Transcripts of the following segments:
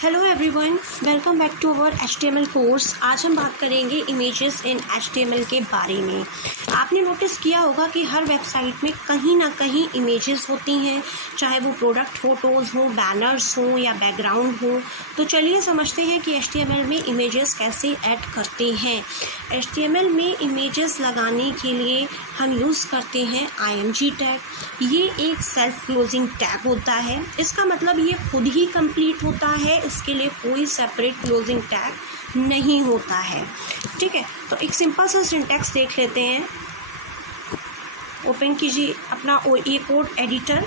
Hello everyone, welcome back to our HTML course. आज हम बात करेंगे इमेजेस इन HTML के बारे में। आपने नोटिस किया होगा कि हर वेबसाइट में कहीं ना कहीं इमेजेस होती हैं, चाहे वो प्रोडक्ट फ़ोटोज़ हों, बैनर्स हों या बैकग्राउंड हो। तो चलिए समझते हैं कि HTML में इमेजेस कैसे ऐड करते हैं। HTML में इमेजेस लगाने के लिए हम यूज़ करते हैं IMG टैग। ये एक सेल्फ क्लोजिंग टैग होता है। इसका मतलब ये खुद ही कंप्लीट होता है, इसके लिए कोई सेपरेट क्लोजिंग टैग नहीं होता है। ठीक है, तो एक सिंपल सा सिंटैक्स देख लेते हैं। ओपन कीजिए अपना ये कोड एडिटर।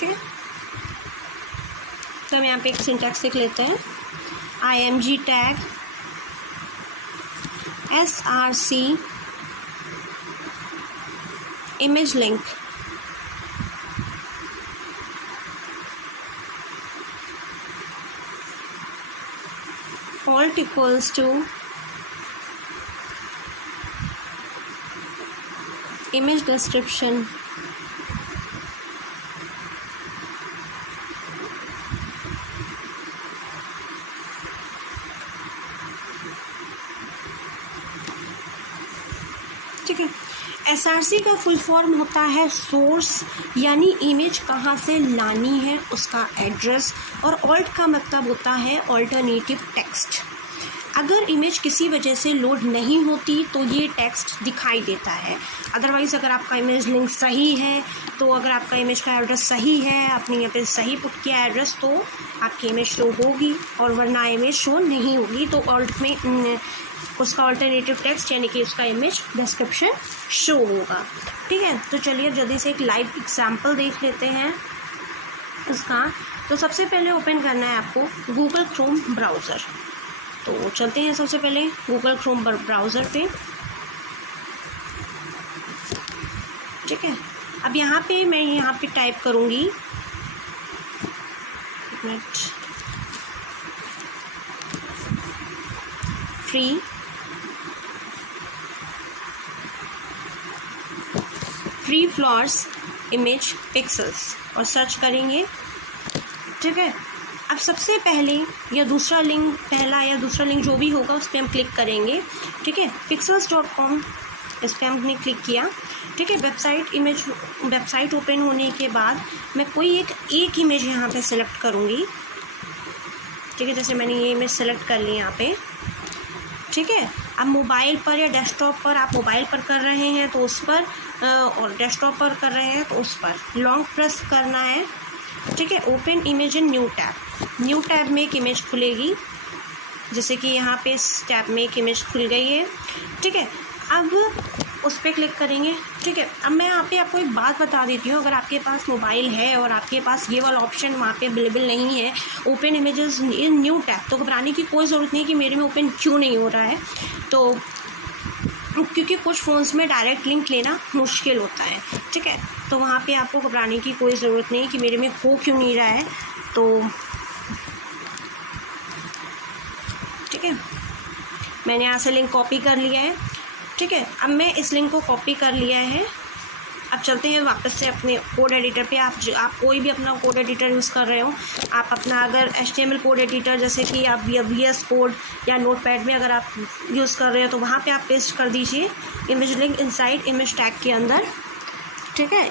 ठीक है, तो हम यहाँ पे एक सिंटैक्स लिख लेते हैं। IMG tag SRC image link alt equals to image description ठीक है। SRC का फुल फॉर्म होता है सोर्स, यानी इमेज कहाँ से लानी है उसका एड्रेस, और ऑल्ट का मतलब होता है ऑल्टरनेटिव टेक्स्ट। अगर इमेज किसी वजह से लोड नहीं होती तो ये टेक्स्ट दिखाई देता है। अदरवाइज़ अगर आपका इमेज लिंक सही है, तो अगर आपका इमेज का एड्रेस सही है, आपने यहाँ पे सही पुट किया एड्रेस, तो आपकी इमेज शो होगी, और वरना इमेज शो नहीं होगी। तो ऑल्ट में उसका ऑल्टरनेटिव टेक्स्ट यानी कि उसका इमेज डिस्क्रिप्शन शो होगा। ठीक है, तो चलिए अब जल्दी से एक लाइव एग्जांपल देख लेते हैं इसका। तो सबसे पहले ओपन करना है आपको गूगल क्रोम ब्राउज़र। तो चलते हैं सबसे पहले गूगल क्रोम ब्राउज़र पे। ठीक है, अब यहाँ पे मैं यहाँ पे टाइप करूँगी, एक minute, free flowers image pixels और सर्च करेंगे। ठीक है, अब सबसे पहले या दूसरा लिंक, पहला या दूसरा लिंक जो भी होगा उस पर हम क्लिक करेंगे। ठीक है, pixels.com इस पर हमने क्लिक किया। ठीक है, वेबसाइट ओपन होने के बाद मैं कोई एक इमेज यहाँ पे सिलेक्ट करूँगी। ठीक है, जैसे मैंने ये इमेज सेलेक्ट कर ली यहाँ पे। ठीक है, अब मोबाइल पर या डेस्कटॉप पर, आप मोबाइल पर कर रहे हैं तो उस पर, और डेस्कटॉप पर कर रहे हैं तो उस पर लॉन्ग प्रेस करना है। ठीक है, open image in new tab में एक इमेज खुलेगी, जैसे कि यहाँ पे इस टैब में एक इमेज खुल गई है। ठीक है, अब उस पर क्लिक करेंगे। ठीक है, अब मैं यहाँ पे आपको एक बात बता देती हूँ। अगर आपके पास मोबाइल है और आपके पास ये वाला ऑप्शन वहाँ पे अवेलेबल नहीं है, open images in new tab, तो घबराने की कोई ज़रूरत नहीं कि मेरे में ओपन क्यों नहीं हो रहा है। तो क्योंकि कुछ फ़ोन्स में डायरेक्ट लिंक लेना मुश्किल होता है। ठीक है, तो वहाँ पे आपको घबराने की कोई ज़रूरत नहीं कि मेरे में हो क्यों नहीं रहा है। तो ठीक है, मैंने यहाँ से लिंक कॉपी कर लिया है। ठीक है, अब मैं इस लिंक को कॉपी कर लिया है। अब चलते हैं वापस से अपने कोड एडिटर पे। आप कोई भी अपना कोड एडिटर यूज़ कर रहे हो, आप अपना अगर HTML कोड एडिटर, जैसे कि आप VS कोड या नोटपैड में अगर आप यूज़ कर रहे हो, तो वहाँ पे आप पेस्ट कर दीजिए image link inside image tag के अंदर। ठीक है,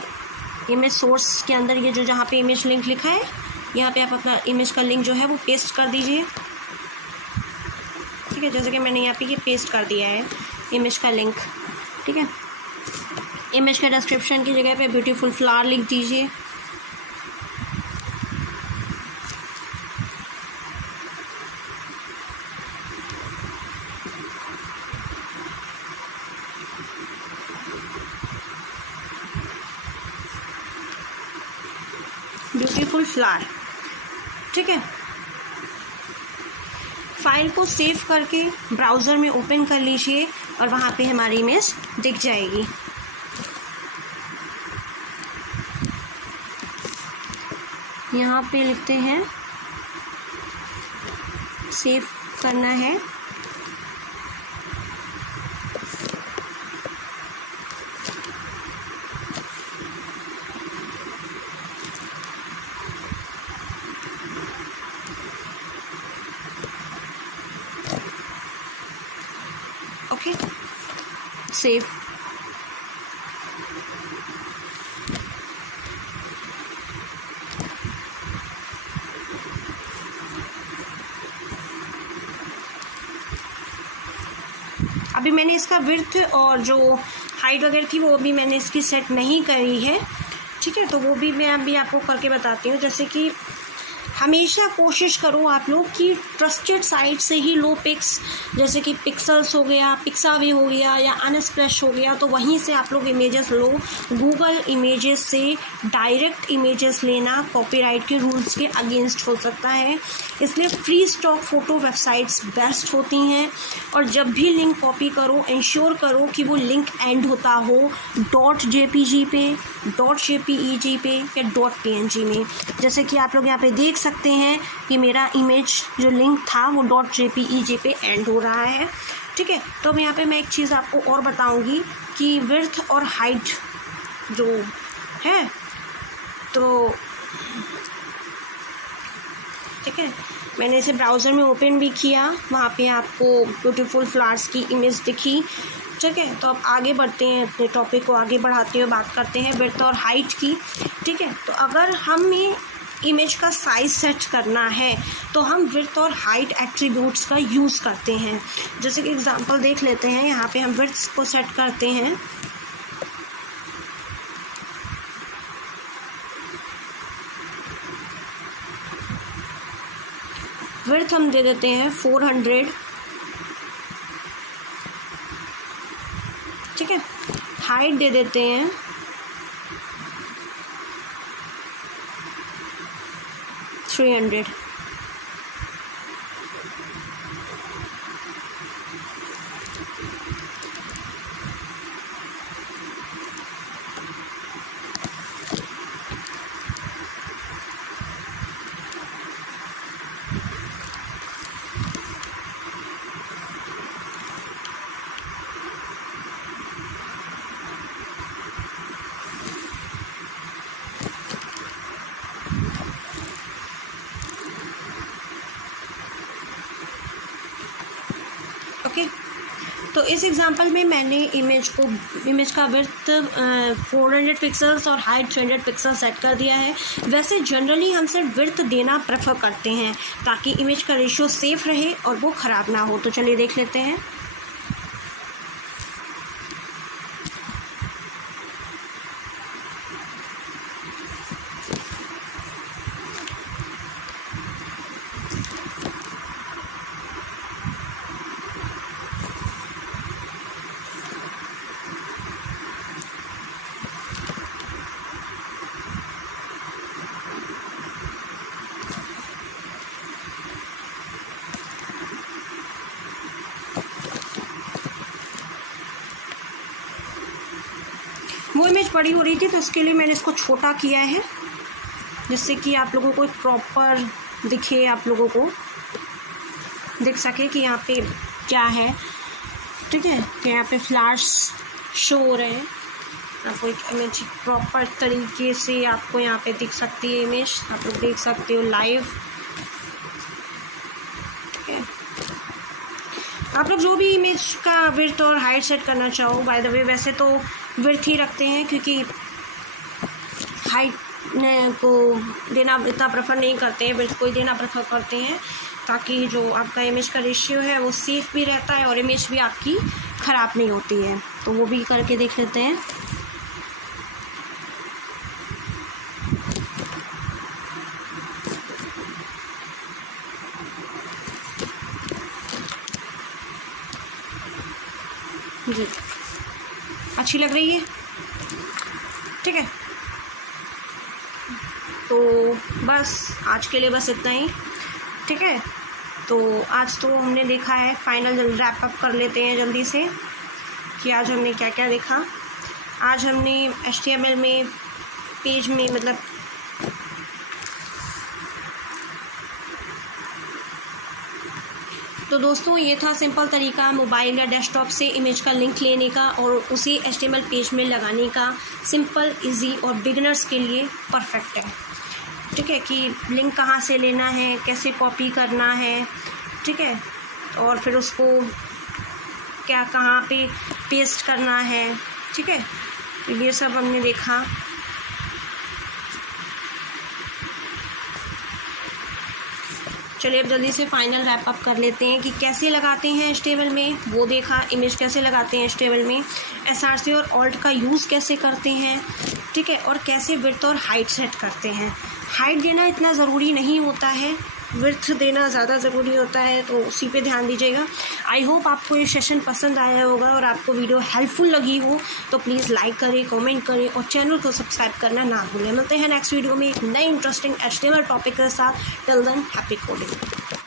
इमेज सोर्स के अंदर ये जो जहाँ पे इमेज लिंक लिखा है, यहाँ पे आप अपना इमेज का लिंक जो है वो पेस्ट कर दीजिए। ठीक है, जैसे कि मैंने यहाँ पे ये पेस्ट कर दिया है इमेज का लिंक। ठीक है, इमेज का डिस्क्रिप्शन की जगह पे ब्यूटीफुल फ्लावर लिख दीजिए। Beautiful flower. ठीक है, फाइल को सेव करके ब्राउज़र में ओपन कर लीजिए और वहाँ पे हमारी इमेज दिख जाएगी। यहाँ पे लिखते हैं, सेव करना है। सेव। अभी मैंने इसका विड्थ और जो हाइट वगैरह थी वो भी मैंने इसकी सेट नहीं करी है, ठीक है। तो वो भी मैं अभी आपको करके बताती हूँ। जैसे कि हमेशा कोशिश करो आप लोग कि ट्रस्टेड साइट से ही लो पिक्स, जैसे कि पिक्सल्स हो गया, पिक्सावे हो गया या अनस्प्लैश हो गया, तो वहीं से आप लोग इमेजेस लो। गूगल इमेजेस से डायरेक्ट इमेजेस लेना कॉपीराइट के रूल्स के अगेंस्ट हो सकता है, इसलिए free stock photo websites best होती हैं। और जब भी लिंक कॉपी करो इंश्योर करो कि वो लिंक एंड होता हो .jpg पे, .jpeg पे या .png में। जैसे कि आप लोग यहाँ पे देख सकते हैं कि मेरा इमेज जो लिंक था वो .jpeg पे एंड हो रहा है, ठीक है। तो अब यहाँ पे मैं एक चीज़ आपको और बताऊँगी कि विड्थ और हाइट जो है, तो ठीक है, मैंने इसे ब्राउज़र में ओपन भी किया, वहाँ पे आपको ब्यूटीफुल फ्लावर्स की इमेज दिखी, ठीक है। तो अब आगे बढ़ते हैं, अपने टॉपिक को आगे बढ़ाते हुए बात करते हैं विड्थ और हाइट की, ठीक है। तो अगर हमें इमेज का साइज़ सेट करना है तो हम विड्थ और हाइट एट्रीब्यूट्स का यूज़ करते हैं। जैसे कि एग्जांपल देख लेते हैं, यहाँ पे हम विड्थ को सेट करते हैं, विड्थ हम दे देते हैं 400, ठीक है। हाइट दे देते हैं 300। ओके, तो इस एग्जांपल में मैंने इमेज का विड्थ 400 पिक्सल्स और हाइट 300 पिक्सल सेट कर दिया है। वैसे जनरली हम सिर्फ विड्थ देना प्रेफर करते हैं ताकि इमेज का रेशियो सेफ रहे और वो ख़राब ना हो। तो चलिए देख लेते हैं। वो इमेज बड़ी हो रही थी तो इसके लिए मैंने इसको छोटा किया है, जिससे कि आप लोगों को एक प्रॉपर दिखे, आप लोगों को दिख सके कि यहाँ पे क्या है, ठीक है। कि यहाँ पे फ्लैश शो हो रहे हैं, आपको एक इमेज प्रॉपर तरीके से आपको यहाँ पे दिख सकती है इमेज, आप लोग देख सकते हो लाइव, ठीक है। आप लोग जो भी इमेज का विड्थ और हाइट सेट करना चाहो, बाय द वे वैसे तो विड्थ ही रखते हैं क्योंकि हाइट को देना इतना प्रेफर नहीं करते हैं, विड्थ को ही देना प्रेफर करते हैं ताकि जो आपका इमेज का रेशियो है वो सेफ भी रहता है और इमेज भी आपकी ख़राब नहीं होती है। तो वो भी करके देख लेते हैं। जी, अच्छी लग रही है, ठीक है। तो बस आज के लिए बस इतना ही, ठीक है। तो आज तो हमने देखा है, फाइनल रैप अप कर लेते हैं जल्दी से कि आज हमने क्या क्या देखा। आज हमने HTML में पेज में मतलब तो दोस्तों ये था सिंपल तरीका मोबाइल या डेस्कटॉप से इमेज का लिंक लेने का और उसे HTML पेज में लगाने का। सिंपल, इजी और बिगिनर्स के लिए परफेक्ट है, ठीक है। कि लिंक कहाँ से लेना है, कैसे कॉपी करना है, ठीक है, और फिर उसको क्या कहाँ पे पेस्ट करना है, ठीक है, तो ये सब हमने देखा। चलिए अब जल्दी से फाइनल रैप अप कर लेते हैं कि कैसे लगाते हैं HTML में, वो देखा। इमेज कैसे लगाते हैं HTML में, SRC और ऑल्ट का यूज़ कैसे करते हैं, ठीक है, और कैसे विड्थ और हाइट सेट करते हैं। हाइट देना इतना ज़रूरी नहीं होता है, विड्थ देना ज़्यादा ज़रूरी होता है, तो उसी पे ध्यान दीजिएगा। आई होप आपको ये सेशन पसंद आया होगा और आपको वीडियो हेल्पफुल लगी हो तो प्लीज़ लाइक करें, कमेंट करें और चैनल को सब्सक्राइब करना ना भूलें। मिलते हैं नेक्स्ट वीडियो में एक नए इंटरेस्टिंग HTML टॉपिक के साथ। Till than happy coding.